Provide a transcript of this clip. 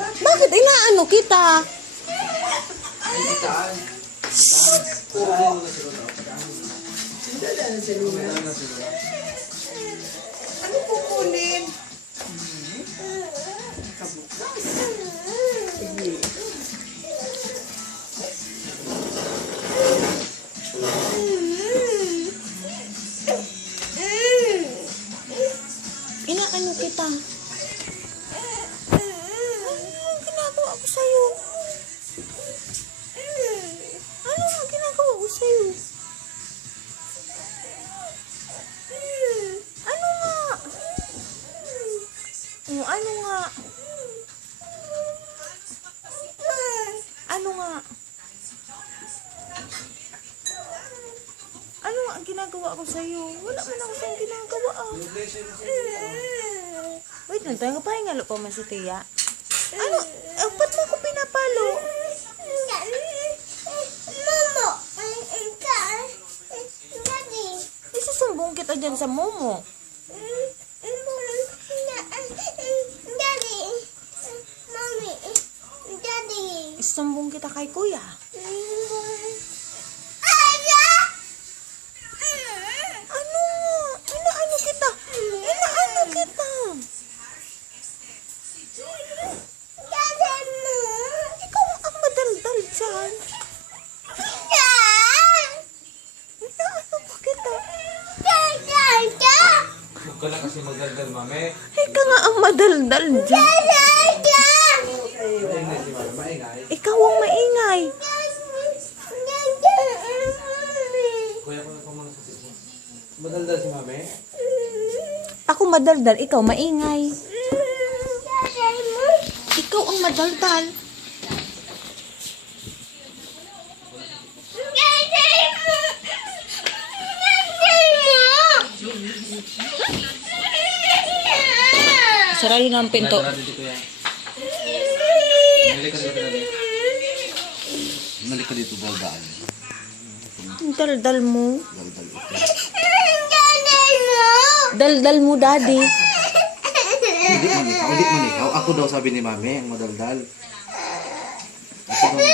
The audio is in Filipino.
Bakit inaano kita? Ano kukunin? Inaano kita? Ano ginagawa ko sa'yo? Ano nga ginagawa ko sa'yo? Ano nga? Ano nga? Ano nga? Ano nga ang ginagawa ko sa'yo? Wala man ako sa'yo ginagawa. Wait lang, tayo kapahingalo pa man si Tia. Ano? Ba't mo ako pinapalo? Momo, Daddy. Isusumbong kita dyan sa Momo. Daddy. Mommy. Daddy. Isusumbong kita kay Kuya. Ano? Inaano kita? Inaano kita? Ikaw ang madaldal dyan. Inaano pa kita? Huwag ka na kasi magdaldal, mami. Ikaw nga ang madaldal dyan. Maingay si mami, maingay. Ikaw ang maingay. Kuya ko na pa muna sa sisi. Madaldal si mami. Ako madaldal, ikaw maingay. Ikaw ang madaldal. Sarado na ang pinto. Tara dito, kuya. Malik ka dito, dali. Malik ka dito, daldal. Ang daldal mo. Daldal ito. Daldal mo, daddy. Hindi man ikaw. Ako daw sabi ni mami, ang madaldal. Ako daw.